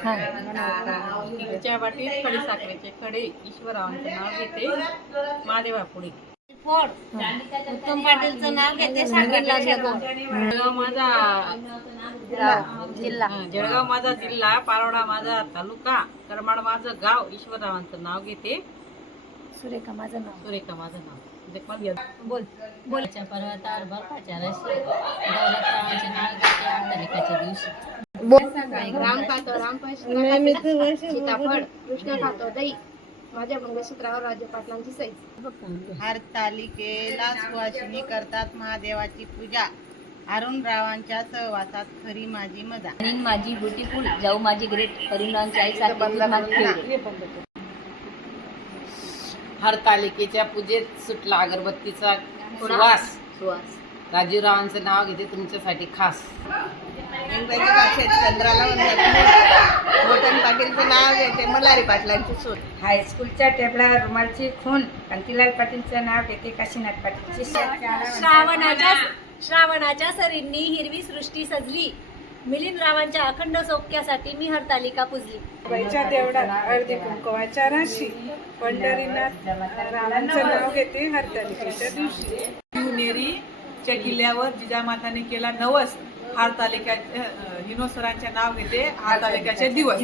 तिच्या वाटीत खडी साखरेचे खडे ईश्वरावांचं नाव घेते महादेवा पुढे. उत्तम पाटीलचं नाव घेते जळगाव माझा जिल्हा, जळगाव माझा जिल्हा, पारोडा माझा तालुका, करमाड माझं गाव, ईश्वररावांचं नाव घेते सुरेखा माझं नाव. सुरेखा माझं नाव. बोल बोलच्या पर्वतावर बर्फाच्या रशी दौलतरावांचे नाव घेते हरतालिकेच्या दिवशी. राम खातो सीताफळ, कृष्ण खातो दही, माझ्या मंगळसूत्रावर राजे पाटलांची सई. हरतालिकेला सुवासिनी करतात महादेवाची पूजा, अरुणरावांच्या सहवासात खरी माझी मजा. आणि माझी ब्युटिफुल जाऊ माझी ग्रेट परिणामची आई सारखी. हरतालिकेच्या पूजेत सुटला अगरबत्तीचा सुवास, राजूरावांचं नाव घेते तुमच्यासाठी खास. इंग्रजी भाषेत चंद्राला मोठन पाटीलचं नाव घेते मल्हारी पाटलांची सून. हायस्कूलच्या टेबलावर रुमालची खून, कांतीलाल पाटीलचं नाव घेते काशीनाथ पाटीलची. श्रावणाच्या सरींनी हिरवी सृष्टी सजली, मिलिंदरावांच्या अखंड सौख्यासाठी मी हरतालिका पुजली. बाईच्या देवळात हळदी कुंकवाच्या राशी, पंढरीनाथ रावांचं नाव घेते हरतालिकेच्या दिवशी. शिवनेरीच्या किल्ल्यावर जिजामाताने केला नवस, हरतालिका हिनोसरांचे नाव घेते हरतालिकाचे दिवस.